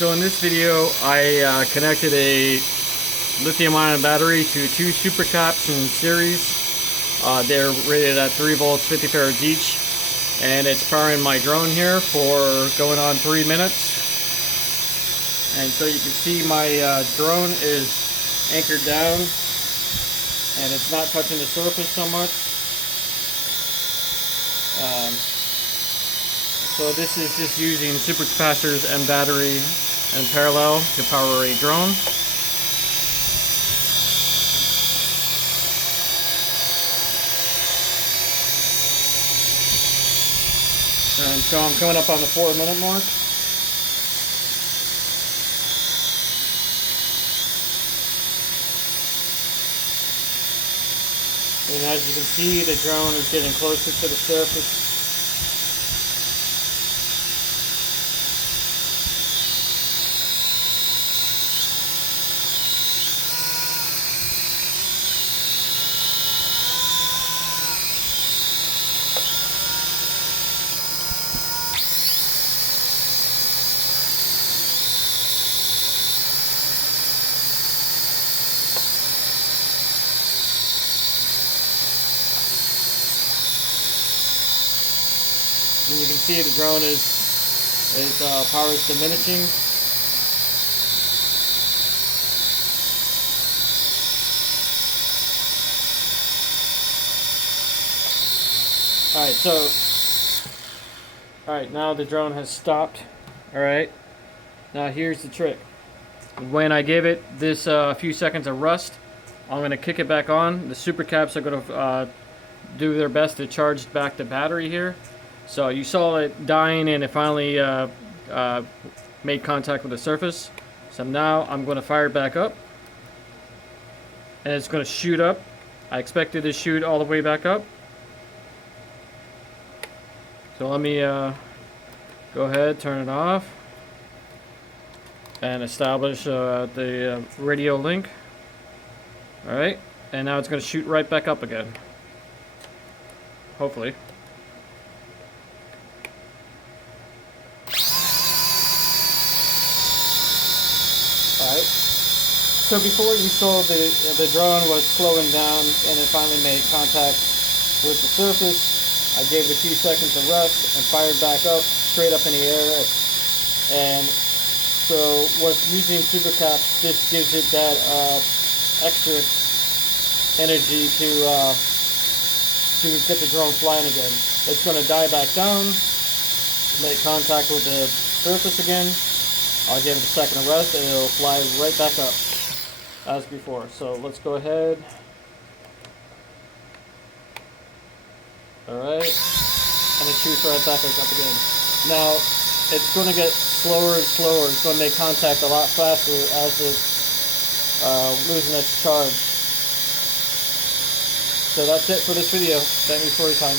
So in this video, I connected a lithium-ion battery to two Supercaps in series. They're rated at 3 volts, 50 farads each, and it's powering my drone here for going on 3 minutes. And so you can see my drone is anchored down, and it's not touching the surface so much. So this is just using supercapacitors and battery in parallel to power a drone. And so I'm coming up on the 4-minute mark. And as you can see, the drone is getting closer to the surface. And you can see the drone power is diminishing. Alright, now the drone has stopped. Alright, now here's the trick. When I give it this few seconds of rest, I'm going to kick it back on. The supercaps are going to do their best to charge back the battery here. So you saw it dying and it finally made contact with the surface. So now I'm going to fire it back up. And it's going to shoot up. I expect it to shoot all the way back up. So let me go ahead, turn it off. And establish the radio link. Alright, and now it's going to shoot right back up again. Hopefully. Alright, so before you saw the drone was slowing down and it finally made contact with the surface. I gave it a few seconds of rest and fired back up, straight up in the air. And so with using supercaps, this gives it that extra energy to get the drone flying again. It's going to die back down, make contact with the surface again. I'll give it a second of rest and it'll fly right back up as before. So let's go ahead. Alright, and it shoots right back up again. Now, it's going to get slower and slower. It's going to make contact a lot faster as it's losing its charge. So that's it for this video. Thank you for your time.